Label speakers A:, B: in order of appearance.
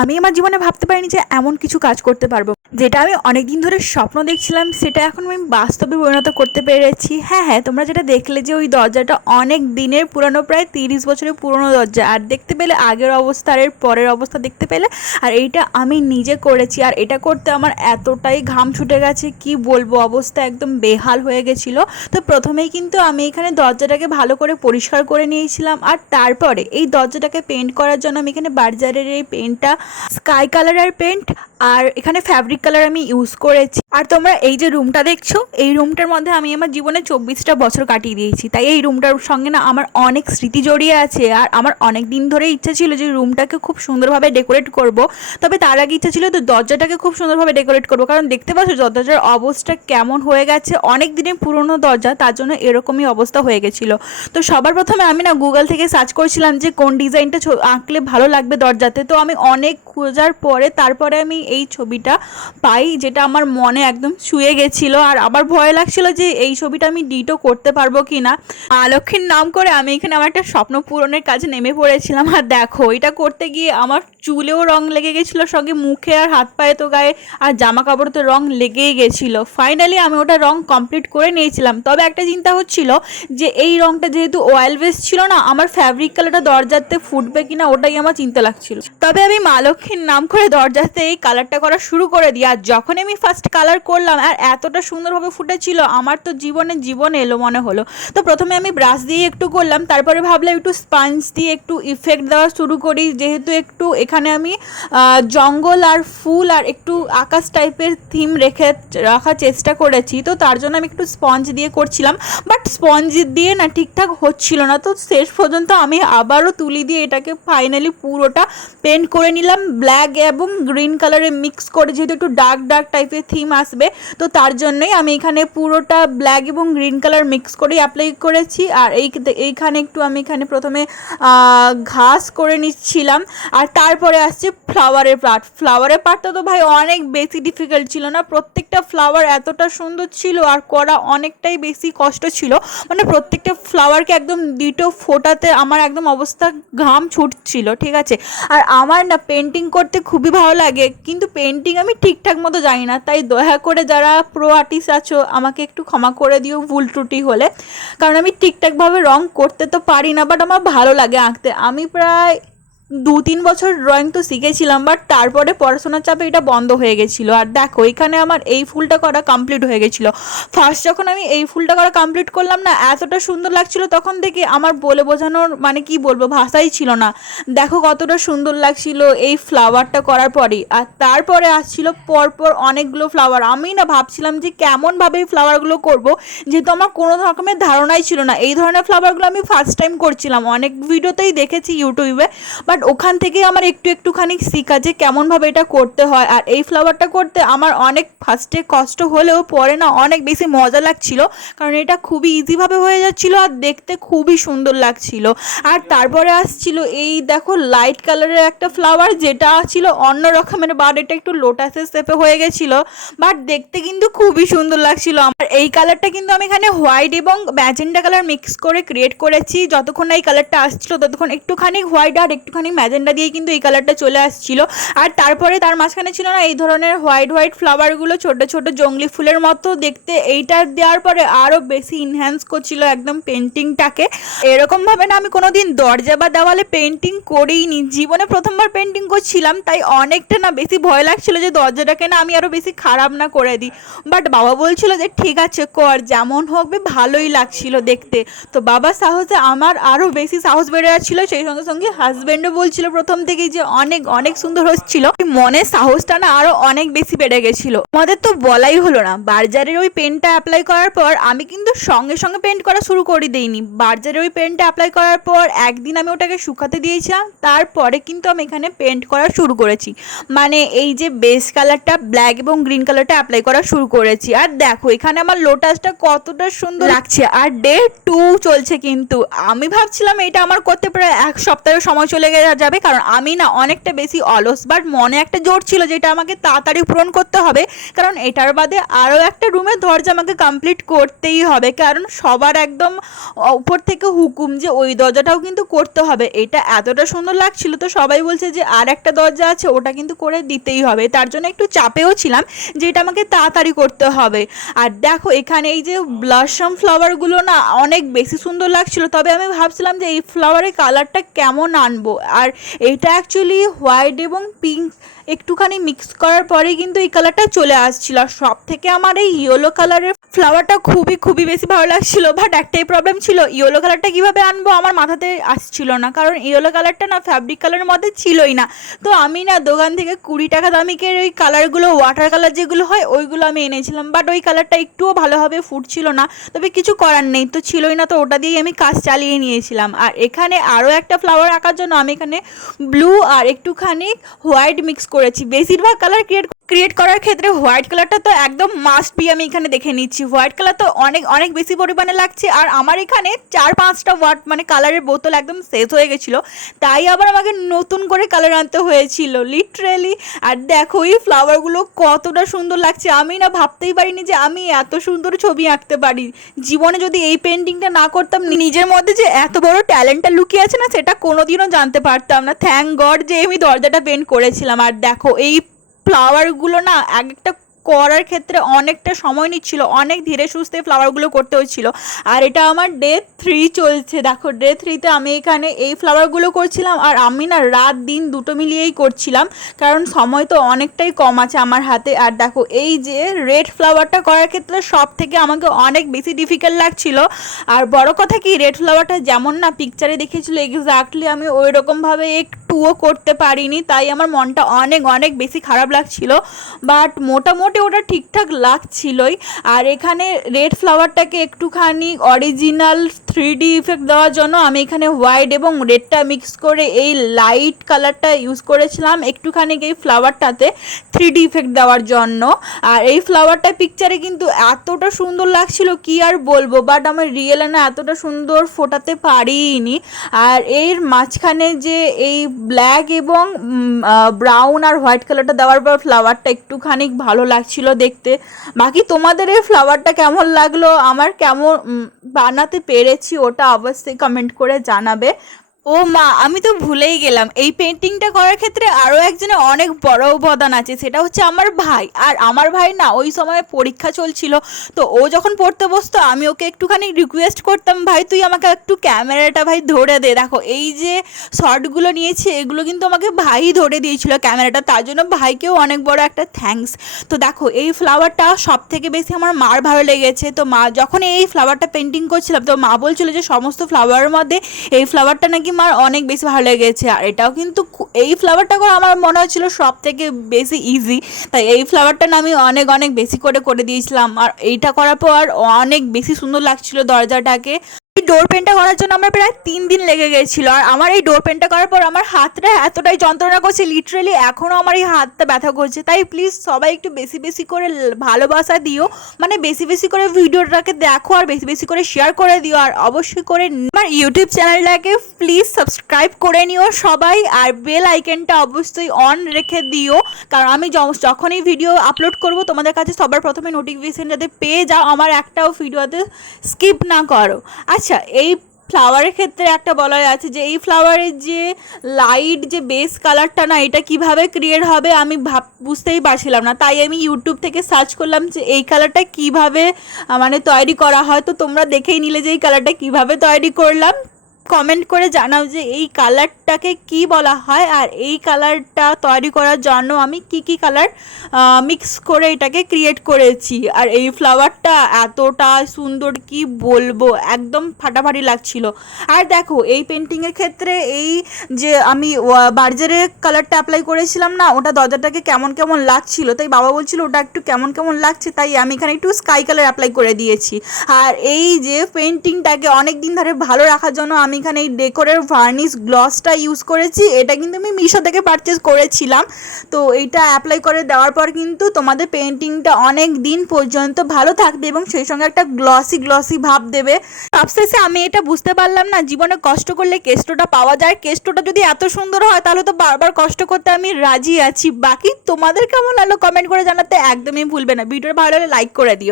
A: আমি আমার জীবনে ভাবতে পারিনি যে এমন কিছু কাজ করতে পারব। যেটা আমি অনেক দিন ধরে স্বপ্ন দেখছিলাম, সেটা এখন আমি বাস্তবে পরিণত করতে পেরেছি। হ্যাঁ হ্যাঁ তোমরা যেটা দেখলে যে ওই দরজাটা অনেক দিনের পুরানো, প্রায় তিরিশ বছরের পুরনো দরজা। আর দেখতে পেলে আগের অবস্থা, আর পরের অবস্থা দেখতে পেলে, আর এইটা আমি নিজে করেছি। আর এটা করতে আমার এতটাই ঘাম ছুটে গেছে, কি বলব, অবস্থা একদম বেহাল হয়ে গেছিল। তো প্রথমেই কিন্তু আমি এখানে দরজাটাকে ভালো করে পরিষ্কার করে নিয়েছিলাম। আর তারপরে এই দরজাটাকে পেন্ট করার জন্য আমি এখানে বার্জারের এই পেন্টটা স্কাই কালারের পেন্ট, আর এখানে ফ্যাব্রিক কালার আমি ইউজ করেছি। আর তোমরা এই যে রুমটা দেখছ, এই রুমটার মধ্যে আমি আমার জীবনে চব্বিশটা বছর কাটিয়ে দিয়েছি। তাই এই রুমটার সঙ্গে না আমার অনেক স্মৃতি জড়িয়ে আছে, আর আমার অনেক দিন ধরে ইচ্ছা ছিল যে রুমটাকে খুব সুন্দরভাবে ডেকোরেট করব। তবে তার আগে ইচ্ছা ছিল তো দরজাটাকে খুব সুন্দরভাবে ডেকোরেট করব, কারণ দেখতে পাচ্ছ দরজার অবস্থা কেমন হয়ে গেছে। অনেক দিনের পুরনো দরজা, তার জন্য এরকমই অবস্থা হয়ে গেছিল। তো সবার প্রথমে আমি না গুগল থেকে সার্চ করছিলাম যে কোন ডিজাইনটা আঁকলে ভালো লাগবে দরজাতে। তো আমি অনেক খোঁজার পরে তারপরে আমি এই ছবিটা পাই, যেটা আমার মনে একদম শুয়ে গেছিল। আর আবার ভয় লাগছিল যে এই ছবিটা আমি ডিটও করতে পারব কি না লক্ষ্মীর নাম করে আমি এখানে আমার একটা স্বপ্ন পূরণের কাজে নেমে পড়েছিলাম। আর দেখো, এটা করতে গিয়ে আমার চুলেও রং লেগে গেছিল, সঙ্গে মুখে আর হাত পায়ে তো গায়ে আর জামা কাপড় তো রং লেগেই গেছিল। ফাইনালি আমি ওটা রং কমপ্লিট করে নিয়েছিলাম। তবে একটা চিন্তা হচ্ছিল যে এই রংটা যেহেতু অয়েল বেস ছিল না, আমার ফ্যাব্রিক কালারটা দরজাতে ফুটবে কিনা ওটাই আমার চিন্তা লাগছিল। তবে আমি মা নাম করে দরজাতে এই কালারটা করা শুরু করে দিই। আর যখন আমি ফার্স্ট কালার করলাম, আর এতটা সুন্দরভাবে ফুটেছিল, আমার তো জীবনে জীবন এলো মনে হলো। তো প্রথমে আমি ব্রাশ দিয়ে একটু করলাম, তারপরে ভাবলাম একটু স্পাঞ্জ দিয়ে একটু ইফেক্ট দেওয়া শুরু করি। যেহেতু একটু এখানে আমি জঙ্গল আর ফুল আর একটু আকাশ টাইপের থিম রেখে রাখার চেষ্টা করেছি, তো তার জন্য আমি একটু স্পঞ্জ দিয়ে করছিলাম। বাট স্পঞ্জ দিয়ে না ঠিকঠাক হচ্ছিল না, তো শেষ পর্যন্ত আমি আবারও তুলি দিয়ে এটাকে ফাইনালি পুরোটা পেন্ট করে নিলাম। ব্ল্যাক এবং গ্রিন কালারে মিক্স করে, যেহেতু একটু ডার্ক ডার্ক টাইপের থিম আসবে, তো তার জন্যই আমি এখানে পুরোটা ব্ল্যাক এবং গ্রিন কালার মিক্স করে অ্যাপ্লাই করেছি। আর এই এইখানে একটু আমি এখানে প্রথমে ঘাস করে নিচ্ছিলাম, আর তারপরে আসছে ফ্লাওয়ারের পার্ট ফ্লাওয়ারের পার্টটা তো ভাই অনেক বেশি ডিফিকাল্ট ছিল না, প্রত্যেকটা ফ্লাওয়ার এতটা সুন্দর ছিল আর করা অনেকটাই বেশি কষ্ট ছিল। মানে প্রত্যেকটা ফ্লাওয়ারকে একদম দুটো ফোটাতে আমার একদম অবস্থা ঘাম ছুটছিল, ঠিক আছে? আর আমার না পেন্টিং করতে খুবই ভালো লাগে, কিন্তু পেন্টিং আমি ঠিকঠাক মতো জানি না, তাই দয়া করে যারা প্রো আর্টিস্ট আছো, আমাকে একটু ক্ষমা করে দিও ভুল ত্রুটি হলে। কারণ আমি ঠিকঠাকভাবে রং করতে তো পারি না বাট আমার ভালো লাগে আঁকতে। আমি প্রায় দু তিন বছর ড্রয়িং তো শিখেছিলাম বাট তারপরে পড়াশোনার চাপে এটা বন্ধ হয়ে গেছিল। আর দেখো, এখানে আমার এই ফুলটা করা কমপ্লিট হয়ে গেছিল। ফার্স্ট যখন আমি এই ফুলটা করা কমপ্লিট করলাম না, এতটা সুন্দর লাগছিল, তখন থেকে আমার বলে বোঝানোর মানে কি বলব, ভাষাই ছিল না। দেখো কতটা সুন্দর লাগছিল এই ফ্লাওয়ারটা করার পরেই। আর তারপরে আসছিল পরপর অনেকগুলো ফ্লাওয়ার আমি না ভাবছিলাম যে কেমনভাবে এই ফ্লাওয়ারগুলো করব, যেহেতু আমার কোনো রকমের ধারণাই ছিল না। এই ধরনের ফ্লাওয়ারগুলো আমি ফার্স্ট টাইম করছিলাম। অনেক ভিডিওতেই দেখেছি ইউটিউবে বাট ওখান থেকে আমার একটু একটুখানি শিখা যে কেমনভাবে এটা করতে হয়। আর এই ফ্লাওয়ারটা করতে আমার অনেক ফার্স্টে কষ্ট হলেও পরে না অনেক বেশি মজা লাগছিল। কারণ এটা খুবই ইজিভাবে হয়ে যাচ্ছিল আর দেখতে খুবই সুন্দর লাগছিল। আর তারপরে আসছিল এই দেখো লাইট কালারের একটা ফ্লাওয়ার যেটা ছিল অন্য রকমের বাট এটা একটু লোটাসের শেপে হয়ে গেছিল। বাট দেখতে কিন্তু খুবই সুন্দর লাগছিল। আমার এই কালারটা কিন্তু আমি এখানে হোয়াইট এবং ম্যাজেন্ডা কালার মিক্স করে ক্রিয়েট করেছি। যতক্ষণ না এই কালারটা আসছিল, ততক্ষণ একটুখানি হোয়াইট আর একটুখানি ম্যাজেন্ডা দিয়ে কিন্তু এই কালারটা চলে আসছিল। আর তারপরে তার মাঝখানে ছিল না এই ধরনের হোয়াইট হোয়াইট ফ্লাওয়ারগুলো, ছোট ছোট জঙ্গলি ফুলের মতো দেখতে। এইটা দেওয়ার পরে আরও বেশি ইনহ্যান্স করছিল একদম পেন্টিংটাকে এরকমভাবে না আমি কোনোদিন দরজা বা দেওয়ালে পেন্টিং করিনি। জীবনে প্রথমবার পেন্টিং করছিলাম, তাই অনেকটা না বেশি ভয় লাগছিল যে দরজাটাকে না আমি আরও বেশি খারাপ না করে দিই। বাট বাবা বলছিল যে, ঠিক আছে, কর, যেমন হোক ভালোই লাগছিল দেখতে। তো বাবার সাহসে আমার আরও বেশি সাহস বেড়ে যাচ্ছিল, সেই সঙ্গে সঙ্গে হাজব্যান্ডও বলছিল প্রথম থেকেই যে অনেক অনেক সুন্দর হচ্ছিল। মনের সাহসটা না আরও অনেক বেশি বেড়ে গেছিল। আমাদের তো বলাই হলো না, বার্জারের ওই পেনটা অ্যাপ্লাই করার পর আমি কিন্তু সঙ্গে সঙ্গে পেন্ট করা শুরু করে দিইনি। বার্জারের ওই পেনটা অ্যাপ্লাই করার পর একদিন আমি ওটাকে শুকাতে দিয়েছিলাম, তারপরে কিন্তু আমি এখানে পেন্ট করা শুরু করেছি। মানে এই যে বেস কালারটা ব্ল্যাক এবং গ্রিন কালারটা অ্যাপ্লাই করা শুরু করেছি। আর দেখো, এখানে আমার লোটাসটা কতটা সুন্দর লাগছে। আর ডে টু চলছে কিন্তু। আমি ভাবছিলাম এটা আমার করতে প্রায় এক সপ্তাহের সময় চলে গে- যাবে, কারণ আমি না অনেকটা বেশি অলস বাট মনে একটা জোর ছিল যেটা আমাকে তাড়াতাড়ি পূরণ করতে হবে, কারণ এটার বাদে আরও একটা রুমের দরজা আমাকে কমপ্লিট করতেই হবে, কারণ সবার একদম উপর থেকে হুকুম যে ওই দরজাটাও কিন্তু করতে হবে, এটা এতটা সুন্দর লাগছিল তো সবাই বলছে যে আর একটা দরজা আছে, ওটা কিন্তু করে দিতেই হবে, তার জন্য একটু চাপেও ছিলাম যে এটা আমাকে তাড়াতাড়ি করতে হবে, আর দেখো এখানে এই যে ব্লাসম ফ্লাওয়ারগুলো না অনেক বেশি সুন্দর লাগছিল, তবে আমি ভাবছিলাম যে এই ফ্লাওয়ারের কালারটা কেমন আনব আর এইটা অ্যাকচুয়ালি হোয়াইট এবং পিঙ্ক একটুখানি মিক্স করার পরে কিন্তু এই কালারটা চলে আসছিল। আর সব থেকে আমার এই ইয়েলো কালারের ফ্লাওয়ারটা খুবই খুবই বেশি ভালো লাগছিল বাট একটাই প্রবলেম ছিল ইয়েলো কালারটা কীভাবে আনব আমার মাথাতে আসছিল না, কারণ ইয়েলো কালারটা না ফ্যাব্রিক কালারের মধ্যে ছিলই না। তো আমি না দোকান থেকে কুড়ি টাকা দামিকের ওই কালারগুলো ওয়াটার কালার যেগুলো হয়, ওইগুলো আমি এনেছিলাম বাট ওই কালারটা একটুও ভালোভাবে ফুটছিল না, তবে কিছু করার নেই, তো ছিলই না, তো ওটা দিয়েই আমি কাজ চালিয়ে নিয়েছিলাম। আর এখানে আরও একটা ফ্লাওয়ার আঁকার জন্য আমি এখানে ব্লু আর একটুখানি হোয়াইট মিক্স করেছি, বেশিরভাগ কালার ক্রিয়েট ক্রিয়েট করার ক্ষেত্রে হোয়াইট কালারটা তো একদম মাস্ট বি আমি এখানে দেখে নিচ্ছি। হোয়াইট কালার তো অনেক অনেক বেশি পরিমাণে লাগছে। আর আমার এখানে চার পাঁচটা ওয়াট মানে কালারের বোতল একদম শেষ হয়ে গেছিল। তাই আবার আমাকে নতুন করে কালার আনতে হয়েছিল লিটারেলি আর দেখো, এই ফ্লাওয়ারগুলো কতটা সুন্দর লাগছে। আমি না ভাবতেই পারিনি যে আমি এত সুন্দর ছবি আঁকতে পারি। জীবনে যদি এই পেন্টিংটা না করতাম, নিজের মধ্যে যে এত বড় ট্যালেন্টটা লুকিয়ে আছে না, সেটা কোনোদিনও জানতে পারতাম না। থ্যাংক গড যে আমি দরজাটা পেন্ট করেছিলাম। আর দেখো, এই ফ্লাওয়ারগুলো না এক একটা করার ক্ষেত্রে অনেকটা সময় নিচ্ছিল, অনেক ধীরে সুস্থে ফ্লাওয়ারগুলো করতে হচ্ছিল। আর এটা আমার ডে থ্রি চলছে, দেখো ডে থ্রিতে আমি এখানে এই ফ্লাওয়ারগুলো করছিলাম আর আমি না রাত দিন দুটো মিলিয়েই করছিলাম, কারণ সময় তো অনেকটাই কম আছে আমার হাতে। আর দেখো এই যে রেড ফ্লাওয়ারটা করার ক্ষেত্রে সব থেকে আমাকে অনেক বেশি ডিফিকাল্ট লাগছিল। আর বড় কথা কি রেড ফ্লাওয়ারটা যেমন না পিকচারে দেখেছিল এক্স্যাক্টলি আমি ওই রকমভাবে একটুও করতে পারিনি, তাই আমার মনটা অনেক অনেক বেশি খারাপ লাগছিল। বাট মোটামুটি মোটামুটি ওটা ঠিকঠাক লাগছিলই। আর এখানে রেড ফ্লাওয়ারটাকে একটুখানি অরিজিনাল থ্রি ডি ইফেক্ট দেওয়ার জন্য আমি এখানে হোয়াইট এবং রেডটা মিক্স করে এই লাইট কালারটা ইউজ করেছিলাম একটুখানি এই ফ্লাওয়ারটাতে থ্রি ডি ইফেক্ট দেওয়ার জন্য। আর এই ফ্লাওয়ারটা পিকচারে কিন্তু এতটা সুন্দর লাগছিল, কি আর বলব? বাট আমার রিয়েলে না এতটা সুন্দর ফোটাতে পারিনি। আর এর মাঝখানে যে এই ব্ল্যাক এবং ব্রাউন আর হোয়াইট কালারটা দেওয়ার পর ফ্লাওয়ারটা একটুখানি ভালো লাগছে লাগছিল দেখতে। বাকি তোমাদের এই ফ্লাওয়ারটা কেমন লাগল? আমার কেমন বানাতে পেরেছি ওটা অবশ্যই কমেন্ট করে জানাবে। ও মা, আমি তো ভুলেই গেলাম। এই পেন্টিংটা করার ক্ষেত্রে আরও একজনের অনেক বড় অবদান আছে, সেটা হচ্ছে আমার ভাই। আর আমার ভাই না, ওই সময় পরীক্ষা চলছিল, তো ও যখন পড়তে বসতো, আমি ওকে একটুখানি রিকোয়েস্ট করতাম, ভাই, তুই আমাকে একটু ক্যামেরাটা ভাই ধরে দে। দেখো, এই যে শর্টগুলো নিয়েছে, এগুলো কিন্তু আমাকে ভাই ধরে দিয়েছিল ক্যামেরাটা তার জন্য ভাইকেও অনেক বড় একটা থ্যাঙ্কস তো দেখো, এই ফ্লাওয়ারটা সব থেকে বেশি আমার মার ভালো লেগেছে। তো মা, যখন এই ফ্লাওয়ারটা পেন্টিং করছিলাম, তো মা বলছিল যে, সমস্ত ফ্লাওয়ারের মধ্যে এই ফ্লাওয়ারটা নাকি আমার অনেক বেশি ভালো লেগেছে, আর এটাও কিন্তু এই ফ্লাওয়ারটা করে আমার মনে হয়েছিল সব থেকে বেশি ইজি তাই এই ফ্লাওয়ারটা না আমি অনেক অনেক বেশি করে করে দিয়েছিলাম, আর এইটা করার পর অনেক বেশি সুন্দর লাগছিল দরজাটাকে। এই ডোর পেনটা করার জন্য আমার প্রায় তিন দিন লেগে গেছিল। আর আমার এই ডোর পেনটা করার পর আমার হাতটা এতটাই যন্ত্রণা করছে লিটারেলি এখনও আমার এই হাতটা ব্যথা করছে। তাই প্লিজ সবাই একটু বেশি বেশি করে ভালোবাসা দিও। মানে বেশি বেশি করে ভিডিওটাকে দেখো আর বেশি বেশি করে শেয়ার করে দিও। আর অবশ্যই করে আমার ইউটিউব চ্যানেলটাকে প্লিজ সাবস্ক্রাইব করে নিও সবাই। আর বেল আইকনটা অবশ্যই অন রেখে দিও। কারণ আমি যখনই ভিডিও আপলোড করব, তোমাদের কাছে সবার প্রথমে নোটিফিকেশান যাতে পেয়ে যাও। আমার একটাও ভিডিওতে স্কিপ না করো। আচ্ছা আচ্ছা এই ফ্লাওয়ারের ক্ষেত্রে একটা বলা আছে যে, এই ফ্লাওয়ারের যে লাইট যে বেস কালারটা না, এটা কীভাবে ক্রিয়েট হবে আমি ভাব, বুঝতেই পারছিলাম না। তাই আমি ইউটিউব থেকে সার্চ করলাম যে, এই কালারটা কীভাবে মানে তৈরি করা হয়। তো তোমরা দেখেই নিলে যে, এই কালারটা কীভাবে তৈরি করলাম। কমেন্ট করে জানাও যে এই কালারটাকে কি বলা হয় আর এই কালারটা তৈরি করার জন্য আমি কি কি কালার মিক্স করে এটাকে ক্রিয়েট করেছি। আর এই ফ্লাওয়ারটা এতটা সুন্দর কি বলব, একদম ফাটাফাটি লাগছিল। আর দেখো, এই পেন্টিংয়ের ক্ষেত্রে এই যে আমি বার্জারের কালারটা অ্যাপ্লাই করেছিলাম না, ওটা দরজাটাকে কেমন কেমন লাগছিল, তাই বাবা বলছিল ওটা একটু কেমন কেমন লাগছে, তাই আমি এখানে একটু স্কাই কালার অ্যাপ্লাই করে দিয়েছি। আর এই যে পেন্টিংটাকে অনেক দিন ধরে ভালো রাখার জন্য আমি এখানে এই ডেকোরের ভার্নিশ গ্লসটা ইউজ করেছি। এটা কিন্তু আমি মিশো থেকে পারচেস করেছিলাম। তো এইটা অ্যাপ্লাই করে দেওয়ার পর কিন্তু তোমাদের পেন্টিংটা অনেক দিন পর্যন্ত ভালো থাকবে এবং সেই সঙ্গে একটা গ্লসি গ্লসি ভাব দেবে। সবশেষে আমি এটা বুঝতে পারলাম না, জীবনে কষ্ট করলে কেষ্টটা পাওয়া যায়। কেষ্টটা যদি এত সুন্দর হয়, তাহলে তো বারবার কষ্ট করতে আমি রাজি আছি। বাকি তোমাদের কেমন লাগল কমেন্ট করে জানাতে একদমই ভুলবে না। ভিডিওটা ভালো লাগলে লাইক করে দিও।